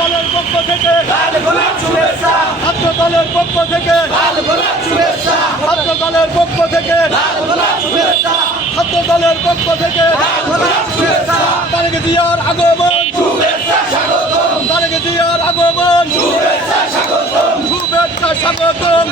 দলের পক্ষ থেকে ছাত্র দলের পক্ষ থেকে ছাত্র দলের পক্ষ থেকে ছাত্র দলের পক্ষ থেকে তারেক জিয়ার আগমন তারেক জিয়ার আগমন শুভেচ্ছা স্বাগতম